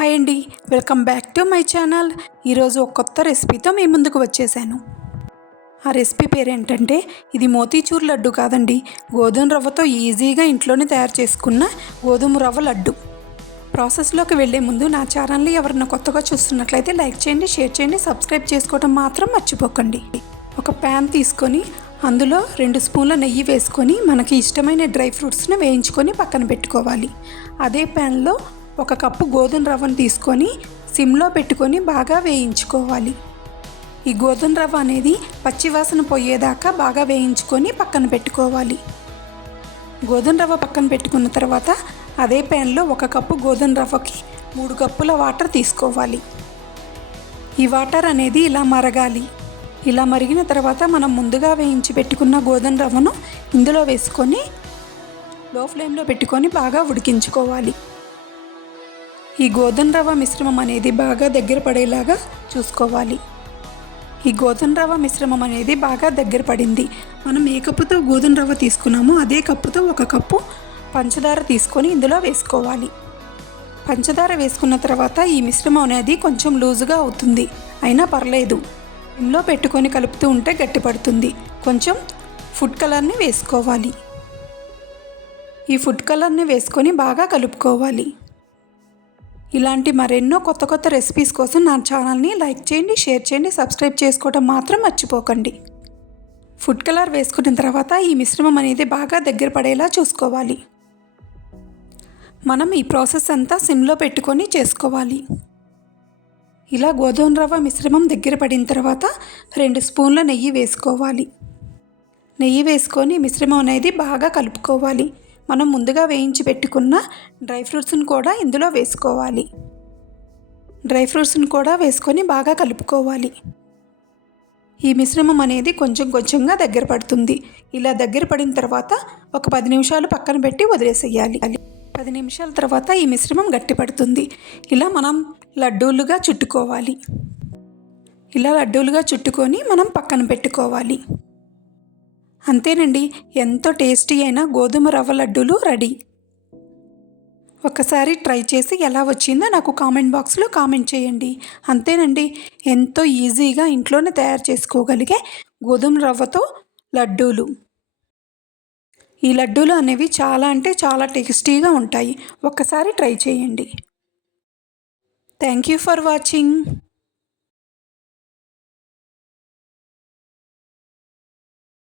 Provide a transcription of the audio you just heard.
Hi అండి, welcome back to my channel. ఈరోజు ఒక కొత్త రెసిపీతో మీ ముందుకు వచ్చేసాను. ఆ రెసిపీ పేరేంటంటే ఇది మోతీచూర్ లడ్డు కాదండి, గోధుమ రవ్వతో ఈజీగా ఇంట్లోనే తయారు చేసుకున్న గోధుమ రవ్వ లడ్డు. ప్రాసెస్లోకి వెళ్ళే ముందు నా ఛానల్ని ఎవరైనా కొత్తగా చూస్తున్నట్లయితే లైక్ చేయండి, షేర్ చేయండి, సబ్స్క్రైబ్ చేసుకోవడం మాత్రం మర్చిపోకండి. ఒక ప్యాన్ తీసుకొని అందులో 2 స్పూన్ల నెయ్యి వేసుకొని మనకి ఇష్టమైన డ్రై ఫ్రూట్స్ని వేయించుకొని పక్కన పెట్టుకోవాలి. అదే ప్యాన్లో 1 కప్పు గోధుమ రవ్వను తీసుకొని సిమ్లో పెట్టుకొని బాగా వేయించుకోవాలి. ఈ గోధుమ రవ్వ అనేది పచ్చివాసన పోయేదాకా బాగా వేయించుకొని పక్కన పెట్టుకోవాలి. గోధుమ రవ్వ పక్కన పెట్టుకున్న తర్వాత అదే ప్యాన్లో 1 కప్పు గోధుమ రవ్వకి 3 కప్పుల వాటర్ తీసుకోవాలి. ఈ వాటర్ అనేది ఇలా మరగాలి. ఇలా మరిగిన తర్వాత మనం ముందుగా వేయించి పెట్టుకున్న గోధుమ రవ్వను ఇందులో వేసుకొని లో ఫ్లేమ్లో పెట్టుకొని బాగా ఉడికించుకోవాలి. ఈ గోధుమ రవ్వ మిశ్రమం అనేది బాగా దగ్గర పడేలాగా చూసుకోవాలి. ఈ గోధుమ రవ్వ మిశ్రమం అనేది బాగా దగ్గర పడింది. మనం ఏ కప్పుతో గోధుమ రవ్వ తీసుకున్నామో అదే కప్పుతో 1 కప్పు పంచదార తీసుకొని ఇందులో వేసుకోవాలి. పంచదార వేసుకున్న తర్వాత ఈ మిశ్రమం అనేది కొంచెం లూజుగా అవుతుంది, అయినా పర్లేదు. ఇందులో పెట్టుకొని కలుపుతూ ఉంటే గట్టిపడుతుంది. కొంచెం ఫుడ్ కలర్ని వేసుకోవాలి. ఈ ఫుడ్ కలర్ని వేసుకొని బాగా కలుపుకోవాలి. ఇలాంటి మరెన్నో కొత్త రెసిపీస్ కోసం నా ఛానల్ని లైక్ చేయండి, షేర్ చేయండి, సబ్స్క్రైబ్ చేసుకోవడం మాత్రం మర్చిపోకండి. ఫుడ్ కలర్ వేసుకున్న తర్వాత ఈ మిశ్రమం అనేది బాగా దగ్గర పడేలా చూసుకోవాలి. మనం ఈ ప్రాసెస్ అంతా సిమ్లో పెట్టుకొని చేసుకోవాలి. ఇలా గోధుమ రవ్వ మిశ్రమం దగ్గర పడిన తర్వాత 2 స్పూన్ల నెయ్యి వేసుకోవాలి. నెయ్యి వేసుకొని మిశ్రమం అనేది బాగా కలుపుకోవాలి. మనం ముందుగా వేయించి పెట్టుకున్న డ్రై ఫ్రూట్స్ని కూడా ఇందులో వేసుకోవాలి. డ్రై ఫ్రూట్స్ని కూడా వేసుకొని బాగా కలుపుకోవాలి. ఈ మిశ్రమం అనేది కొంచెంగా దగ్గర పడుతుంది. ఇలా దగ్గర పడిన తర్వాత ఒక 10 నిమిషాలు పక్కన పెట్టి వదిలేసేయాలి. 10 నిమిషాల తర్వాత ఈ మిశ్రమం గట్టిపడుతుంది. ఇలా మనం లడ్డూలుగా చుట్టుకోవాలి. ఇలా లడ్డూలుగా చుట్టుకొని మనం పక్కన పెట్టుకోవాలి. అంతేనండి, ఎంతో టేస్టీ అయిన గోధుమ రవ్వ లడ్డూలు రెడీ. ఒకసారి ట్రై చేసి ఎలా వచ్చిందో నాకు కామెంట్ బాక్స్లో కామెంట్ చేయండి. అంతేనండి, ఎంతో ఈజీగా ఇంట్లోనే తయారు చేసుకోగలిగే గోధుమ రవ్వతో లడ్డూలు. ఈ లడ్డూలు అనేవి చాలా అంటే చాలా టేస్టీగా ఉంటాయి. ఒక్కసారి ట్రై చేయండి. Thank you for watching.